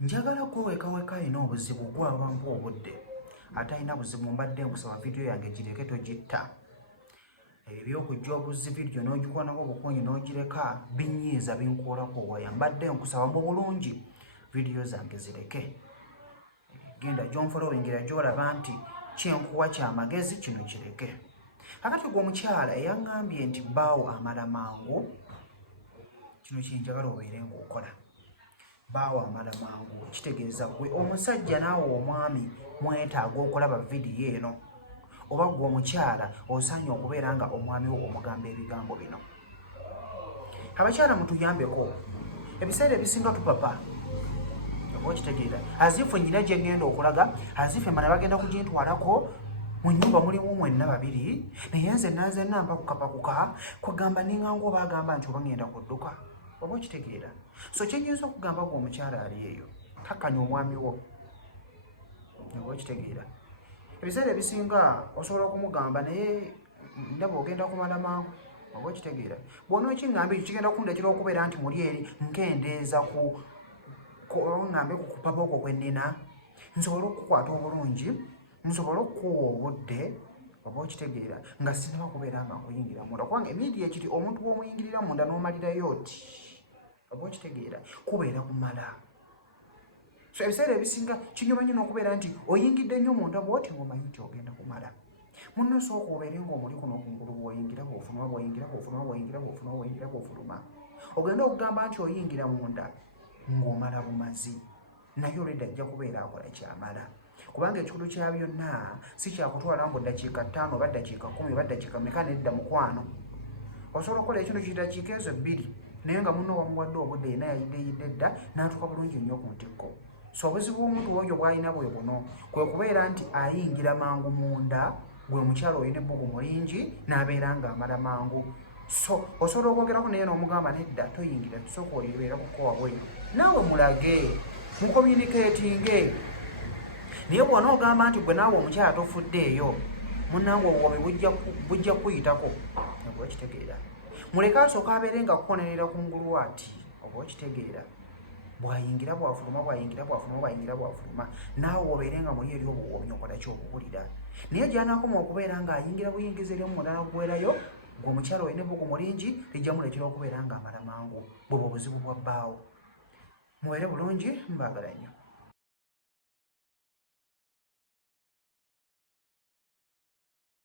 Njagala kwewekaweka ina obuzibu gwabampa obudde ate alina buzibu mbadde nkusaba vidiyo yange gireke togitta. Ebyokujja obuzzi vidiyo n'ogikonako obukunyi n'ogireka binyiiza binkuolako waya. Mbadde nkusaba mu bulungi vidiyo zange zireke. Genda gy'onfolowingira gy'olaba nti kyenkuwa kyamagezi kino kireke. Kakati gwe omukyala eyaŋŋambye nti bbaawo amala mangu, kino kyenjagala obeere ng'okola. Bbaawo amala mangu kitegeeza gwe omusajja naawe omwami mwetaaga okulaba vidiyo eno, oba gwe omukyala osaanye okubeera nga omwami wo omugamba ebigambo bino. Abakyala mutuyambeko, ebiseera ebisinga tupapa oba okitegeera azifu nnyina gye ŋŋenda okulaga, azifu emmana bagenda kugintwalako, mu nnyumba mulimu mwenna babiri, naye nze nanzenna mpakukapakuka kwegamba ninganga oba agamba nti oba ŋŋenda kudduka, oba okitegeera. So kyenyinza okugamba gwe omukyala ali eyo, kakkanya omwami wo, oba okitegeera. Ebiseera ebisinga osobola okumugamba naye ndaba ogenda kumala mangu, oba okitegeera. Bw'onookiŋŋamba ekyo kigenda kundekera okubeera nti muli eri nkendeeza ŋŋambe ku kupapa okwo kwe nnina, nsobole okukukwata obulungi, nsobole okukuwa obudde, oba okitegeera, nga sinaba kubeera nga nkuyingira munda. Kubanga emiidiya ekiri omuntu bw'omuyingirira munda n'omalirayo oti, oba okitegeera, kubeera kumala. So ebiseera ebisinga kinyuma nnyo n'okubeera nti oyingidde nnyo munda bw'oti ng'omanyi nti ogenda kumala. Munno sooka obeere ng'omuli kuno kungulu bw'oyingira bw'ofuluma, bw'oyingira bw'ofuluma, bw'oyingira bw'ofuluma, bw'oyingira bw'ofuluma. Ogenda okugamba nti oyingira munda ng'omala bumazi, naye olwedda ajja kubeera akola kyamala. Kubanga ekikulu kya byonna si kyakutwala mbu ddakiika 5 oba ddakiika 10 oba ddakiika meka nedda mukwano. Osobola okukola ekino kidakiika ezo 2, naye nga munno wamuwadde obudde yena yayidde edda n'atuuka bulungi nnyo ku ntikko. So obuzibu bw'omuntu oyo bw'alina bwe buno, kwe kubeera nti ayingira mangu munda, gwe mukyala olina ebbugumu lingi n'abeera ng'amala mangu. So osobola okwogerako naye n'omugamba nedda toyingira, tusooka olibeera kukowa bweyo, naawe mulage mukomyunikeetinge. Naye bw'onoogamba nti gwe naawe omukyala tofuddeeyo, munnange obuwomi bujja kuyitako, oba okitegeera. Muleke asooka abeere nga kukonerera kungulu ati, oba okitegeera. Bw'ayingira bw'afuluma, bw'ayingira bw'afuluma, bw'ayingira bw'afuluma, naawe obeere nga muli eri obuwomi okola ki obuwulira. Naye gy'anaakoma okubeera ng'ayingira buyingiza eri omunda n'okuggwerayo, gwe omukyala olina ebbugumu lingi lijja mulekera okubeera ng'amala mangu. Bwe bwe obuzibu bwa bbaawo. Mubeere bulungi, mbaagala nnyo.